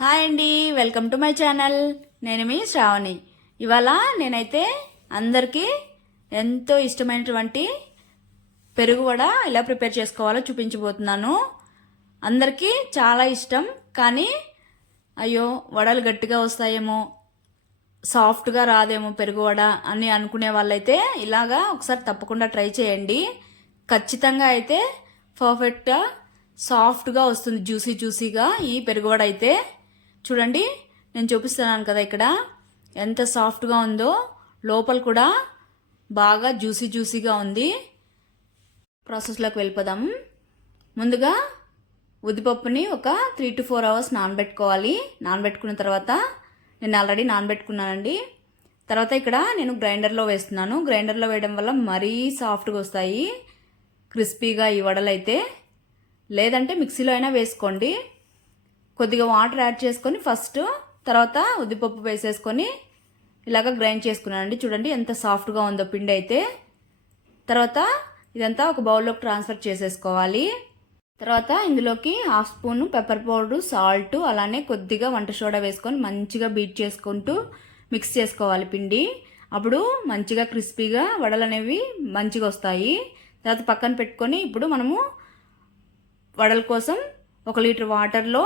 Hi అండి welcome to my channel. నేను మీ శ్రావణి. ఇవాళ నేనైతే అందరికీ ఎంతో ఇష్టమైనటువంటి పెరుగు వడ ఎలా ప్రిపేర్ చేసుకోవాలో చూపించబోతున్నాను. అందరికీ చాలా ఇష్టం కానీ అయ్యో వడలు గట్టిగా వస్తాయేమో సాఫ్ట్గా రాదేమో పెరుగు వడ అని అనుకునే వాళ్ళైతే ఇలాగా ఒకసారి తప్పకుండా ట్రై చేయండి. ఖచ్చితంగా అయితే పర్ఫెక్ట్గా సాఫ్ట్గా వస్తుంది జ్యూసీ జ్యూసీగా ఈ పెరుగు వడ అయితే. చూడండి నేను చూపిస్తున్నాను కదా ఇక్కడ. ఎంత సాఫ్ట్గా ఉందో లోపల కూడా బాగా జ్యూసీ జ్యూసీగా ఉంది. ప్రాసెస్లోకి వెళ్ళిపోదాం. ముందుగా ఉద్దిపప్పుని ఒక త్రీ టు ఫోర్ అవర్స్ నానబెట్టుకోవాలి. నానబెట్టుకున్న తర్వాత నేను ఆల్రెడీ నానబెట్టుకున్నానండి. తర్వాత ఇక్కడ నేను గ్రైండర్లో వేస్తున్నాను. గ్రైండర్లో వేయడం వల్ల మరీ సాఫ్ట్గా వస్తాయి. క్రిస్పీగా ఈ వడలు అయితే లేదంటే మిక్సీలో అయినా వేసుకోండి. కొద్దిగా వాటర్ యాడ్ చేసుకొని ఫస్ట్ తర్వాత ఉద్దిపప్పు వేసేసుకొని ఇలాగ గ్రైండ్ చేసుకున్నానండి. చూడండి ఎంత సాఫ్ట్గా ఉందో పిండి అయితే. తర్వాత ఇదంతా ఒక బౌల్లోకి ట్రాన్స్ఫర్ చేసేసుకోవాలి. తర్వాత ఇందులోకి half spoon pepper powder salt అలానే కొద్దిగా వంట సోడా వేసుకొని మంచిగా బీట్ చేసుకుంటూ మిక్స్ చేసుకోవాలి పిండి. అప్పుడు మంచిగా క్రిస్పీగా వడలు అనేవి మంచిగా వస్తాయి. తర్వాత పక్కన పెట్టుకొని ఇప్పుడు మనము వడల కోసం ఒక లీటర్ వాటర్లో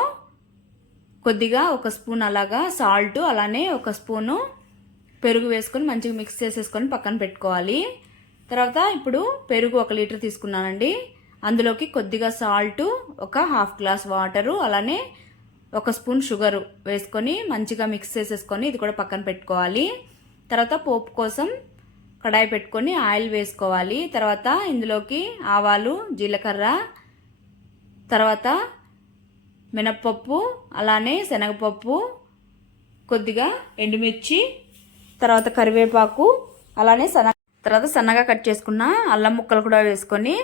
కొద్దిగా ఒక స్పూన్ అలాగా సాల్ట్ అలానే ఒక స్పూను పెరుగు వేసుకొని మంచిగా మిక్స్ చేసేసుకొని పక్కన పెట్టుకోవాలి. తర్వాత ఇప్పుడు పెరుగు ఒక లీటర్ తీసుకున్నానండి. అందులోకి కొద్దిగా సాల్ట్ ఒక హాఫ్ గ్లాస్ వాటరు అలానే ఒక స్పూన్ షుగర్ వేసుకొని మంచిగా మిక్స్ చేసేసుకొని ఇది కూడా పక్కన పెట్టుకోవాలి. తర్వాత పోపు కోసం కడాయి పెట్టుకొని ఆయిల్ వేసుకోవాలి. తర్వాత ఇందులోకి ఆవాలు జీలకర్ర తర్వాత మినప్పప్పు అలానే శనగపప్పు కొద్దిగా ఎండుమిర్చి తర్వాత కరివేపాకు అలానే సన్న తర్వాత సన్నగా కట్ చేసుకున్న అల్లం ముక్కలు కూడా వేసుకొని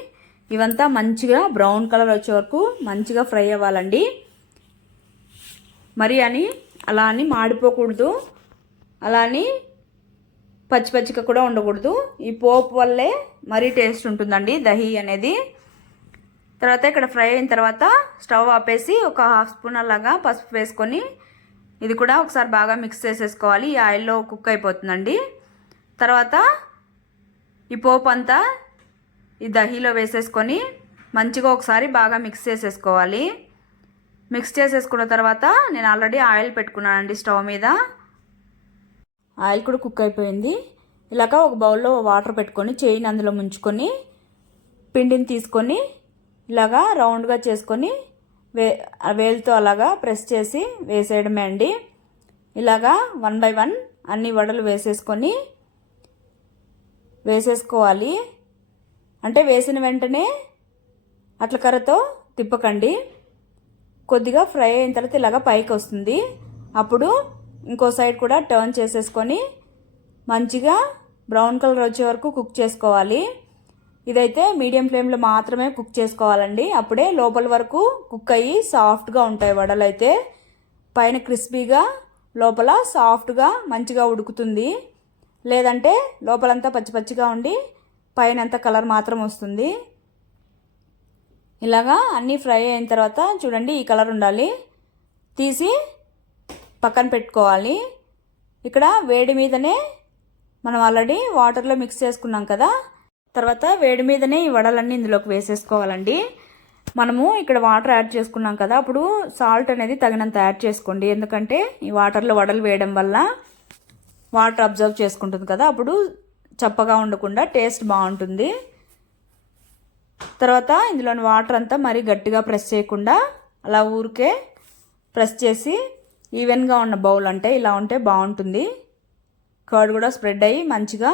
ఇవంతా మంచిగా బ్రౌన్ కలర్ వచ్చే వరకు మంచిగా ఫ్రై అవ్వాలండి. మరి అని అలా అని మాడిపోకూడదు. అలా అని పచ్చి పచ్చిగా కూడా ఉండకూడదు. ఈ పోపు వల్లే మరీ టేస్ట్ ఉంటుందండి దహి అనేది. తర్వాత ఇక్కడ ఫ్రై అయిన తర్వాత స్టవ్ ఆపేసి ఒక హాఫ్ స్పూన్ అలాగా పసుపు వేసుకొని ఇది కూడా ఒకసారి బాగా మిక్స్ చేసేసుకోవాలి. ఈ ఆయిల్లో కుక్ అయిపోతుందండి. తర్వాత ఈ పోపు అంతా ఈ దహీలో వేసేసుకొని మంచిగా ఒకసారి బాగా మిక్స్ చేసేసుకోవాలి. మిక్స్ చేసేసుకున్న తర్వాత నేను ఆల్రెడీ ఆయిల్ పెట్టుకున్నానండి స్టవ్ మీద. ఆయిల్ కూడా కుక్ అయిపోయింది. ఇలాగ ఒక బౌల్లో వాటర్ పెట్టుకొని చేయిని అందులో ముంచుకొని పిండిని తీసుకొని ఇలాగా రౌండ్గా చేసుకొని వే వేలుతో అలాగా ప్రెస్ చేసి వేసేయడమే అండి. ఇలాగా వన్ బై వన్ అన్ని వడలు వేసేసుకొని వేసేసుకోవాలి. అంటే వేసిన వెంటనే అట్ల కర్రతో తిప్పకండి. కొద్దిగా ఫ్రై అయిన తర్వాత ఇలాగ పైకి వస్తుంది. అప్పుడు ఇంకో సైడ్ కూడా టర్న్ చేసేసుకొని మంచిగా బ్రౌన్ కలర్ వచ్చే వరకు కుక్ చేసుకోవాలి. ఇదైతే మీడియం ఫ్లేమ్లో మాత్రమే కుక్ చేసుకోవాలండి. అప్పుడే లోపల వరకు కుక్ అయ్యి సాఫ్ట్గా ఉంటాయి వడలు అయితే. పైన క్రిస్పీగా లోపల సాఫ్ట్గా మంచిగా ఉడుకుతుంది. లేదంటే లోపలంతా పచ్చి పచ్చిగా ఉండి పైన అంతా కలర్ మాత్రం వస్తుంది. ఇలాగా అన్నీ ఫ్రై అయిన తర్వాత చూడండి ఈ కలర్ ఉండాలి. తీసి పక్కన పెట్టుకోవాలి. ఇక్కడ వేడి మీదనే మనం ఆల్రెడీ వాటర్లో మిక్స్ చేసుకున్నాం కదా. తర్వాత వేడి మీదనే ఈ వడలన్నీ ఇందులోకి వేసేసుకోవాలండి. మనము ఇక్కడ వాటర్ యాడ్ చేసుకున్నాం కదా అప్పుడు సాల్ట్ అనేది తగినంత యాడ్ చేసుకోండి. ఎందుకంటే ఈ వాటర్లో వడలు వేయడం వల్ల వాటర్ అబ్జర్వ్ చేసుకుంటుంది కదా అప్పుడు చప్పగా ఉండకుండా టేస్ట్ బాగుంటుంది. తర్వాత ఇందులోని వాటర్ అంతా మరీ గట్టిగా ప్రెస్ చేయకుండా అలా ఊరికే ప్రెస్ చేసి ఈవెన్గా ఉన్న బౌల్ అంటే ఇలా ఉంటే బాగుంటుంది. కర్డ్ కూడా స్ప్రెడ్ అయ్యి మంచిగా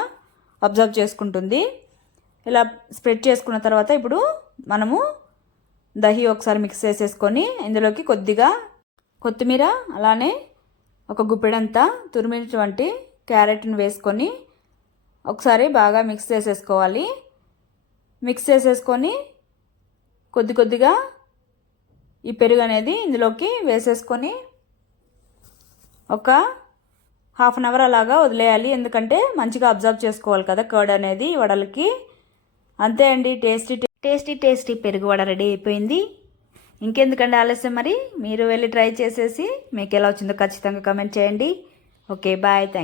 అబ్జర్వ్ చేసుకుంటుంది. ఇలా స్ప్రెడ్ చేసుకున్న తర్వాత ఇప్పుడు మనము దహి ఒకసారి మిక్స్ చేసేసుకొని ఇందులోకి కొద్దిగా కొత్తిమీర అలానే ఒక గుప్పెడంతా తురిమినటువంటి క్యారెట్ని వేసుకొని ఒకసారి బాగా మిక్స్ చేసేసుకోవాలి. మిక్స్ చేసేసుకొని కొద్ది కొద్దిగా ఈ పెరుగు అనేది ఇందులోకి వేసేసుకొని ఒక హాఫ్ అన్ అవర్ అలాగా వదిలేయాలి. ఎందుకంటే మంచిగా అబ్జర్వ్ చేసుకోవాలి కదా కర్డ్ అనేది వడలకి. అంతే అండి టేస్టీ టేస్టీ. టేస్టీ పెరుగు వడ రెడీ అయిపోయింది. ఇంకెందుకండి ఆలస్యం మరి? మీరు వెళ్ళి ట్రై చేసేసి మీకు ఎలా వచ్చిందో ఖచ్చితంగా కమెంట్ చేయండి. Okay bye thank